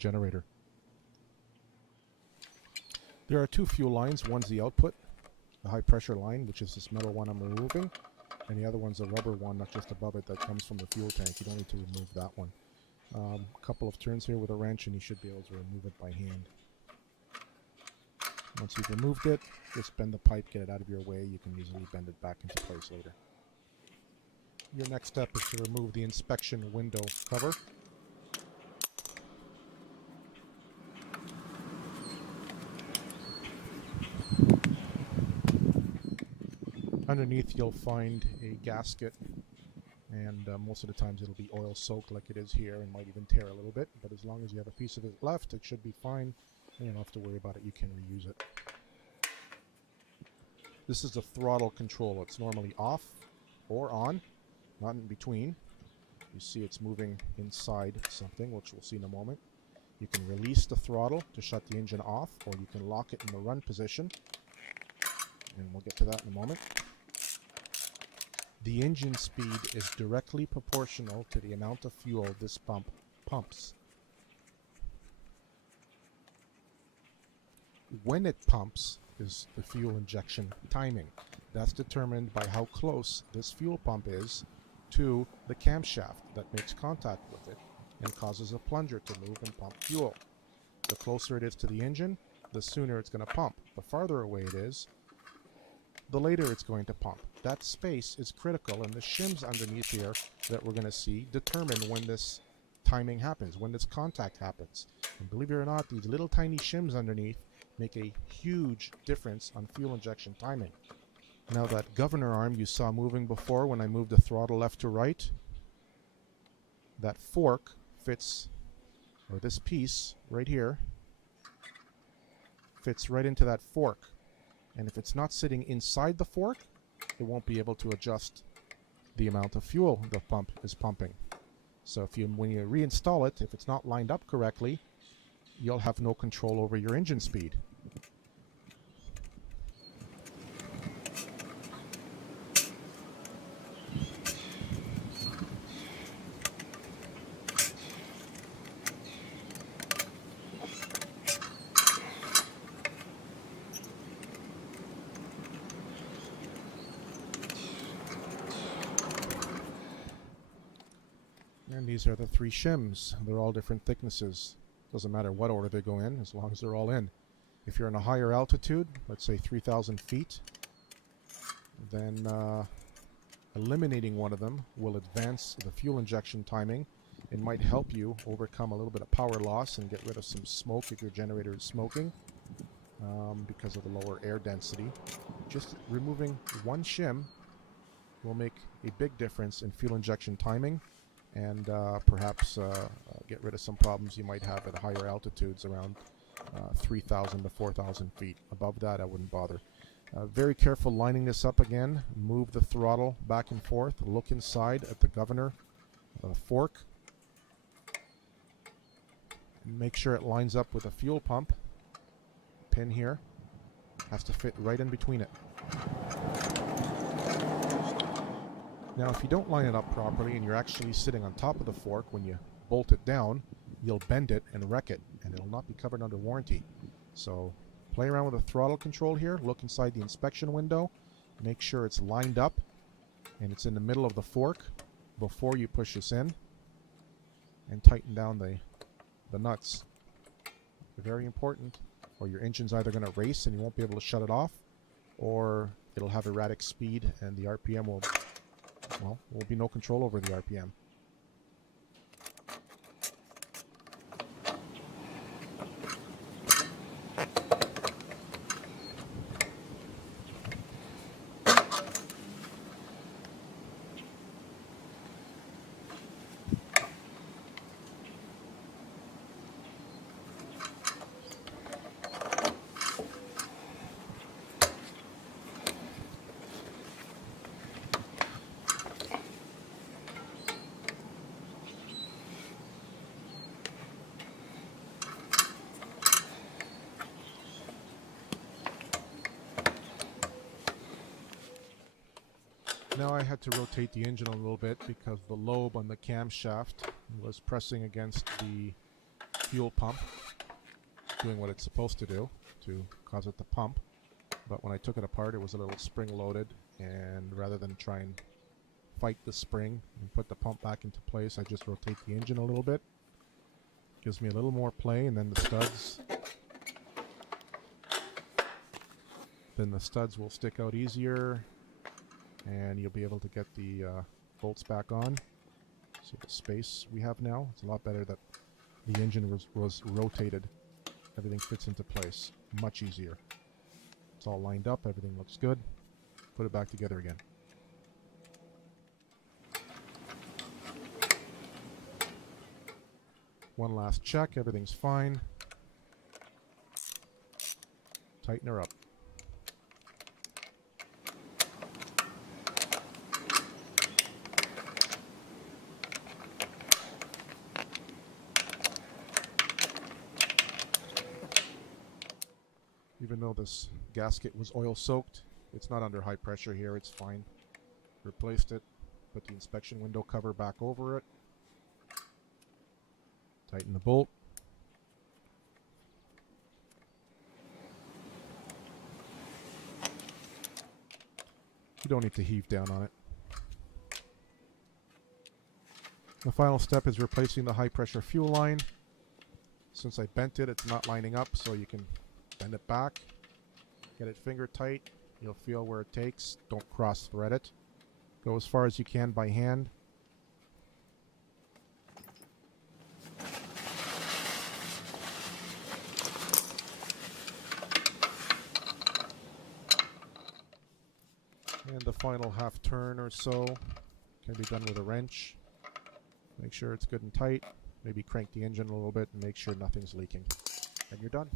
generator. There are two fuel lines. One's the output, the high pressure line, which is this metal one I'm removing, and the other one's a rubber one that's just above it that comes from the fuel tank. You don't need to remove that one. A couple of turns here with a wrench and you should be able to remove it by hand. Once you've removed it, just bend the pipe, get it out of your way. You can easily bend it back into place later. Your next step is to remove the inspection window cover. Underneath you'll find a gasket, and most of the times it'll be oil soaked like it is here and might even tear a little bit, but as long as you have a piece of it left, it should be fine. You don't have to worry about it. You can reuse it. This is the throttle control. It's normally off or on, not in between. You see it's moving inside something, which we'll see in a moment. You can release the throttle to shut the engine off, or you can lock it in the run position, and we'll get to that in a moment. The engine speed is directly proportional to the amount of fuel this pump pumps. When it pumps is the fuel injection timing. That's determined by how close this fuel pump is to the camshaft that makes contact with it and causes a plunger to move and pump fuel. The closer it is to the engine, the sooner it's going to pump. The farther away it is, the later it's going to pump. That space is critical, and the shims underneath here that we're going to see determine when this timing happens, when this contact happens. And believe it or not, these little tiny shims underneath make a huge difference on fuel injection timing. Now that governor arm you saw moving before when I moved the throttle left to right, that fork fits, or this piece right here, fits right into that fork. And if it's not sitting inside the fork, it won't be able to adjust the amount of fuel the pump is pumping. So when you reinstall it, if it's not lined up correctly, you'll have no control over your engine speed. And these are the three shims. They're all different thicknesses. Doesn't matter what order they go in, as long as they're all in. If you're in a higher altitude, let's say 3,000 feet, then eliminating one of them will advance the fuel injection timing. It might help you overcome a little bit of power loss and get rid of some smoke if your generator is smoking because of the lower air density. Just removing one shim will make a big difference in fuel injection timing, and perhaps get rid of some problems you might have at higher altitudes around 3,000 to 4,000 feet. Above that, I wouldn't bother. Very careful lining this up again. Move the throttle back and forth. Look inside at the governor fork. And make sure it lines up with the fuel pump. Pin here has to fit right in between it. Now, if you don't line it up properly and you're actually sitting on top of the fork when you bolt it down, you'll bend it and wreck it, and it'll not be covered under warranty. So play around with the throttle control here. Look inside the inspection window. Make sure it's lined up and it's in the middle of the fork before you push this in, and tighten down the nuts. Very important, or your engine's either going to race and you won't be able to shut it off, or it'll have erratic speed and the RPM will be no control over the RPM. Now I had to rotate the engine a little bit because the lobe on the camshaft was pressing against the fuel pump doing what it's supposed to do to cause it to pump. But when I took it apart, it was a little spring-loaded, and rather than try and fight the spring and put the pump back into place, I just rotate the engine a little bit. Gives me a little more play, and then the studs will stick out easier, and you'll be able to get the bolts back on. See the space we have now? It's a lot better that the engine was rotated. Everything fits into place. Much easier. It's all lined up. Everything looks good. Put it back together again. One last check. Everything's fine. Tighten her up. Even though this gasket was oil soaked, it's not under high pressure here, it's fine. Replaced it, put the inspection window cover back over it, tighten the bolt. You don't need to heave down on it. The final step is replacing the high pressure fuel line. Since I bent it, it's not lining up, so you can bend it back, get it finger tight. You'll feel where it takes. Don't cross thread it. Go as far as you can by hand. And the final half turn or so can be done with a wrench. Make sure it's good and tight. Maybe crank the engine a little bit and make sure nothing's leaking. And you're done.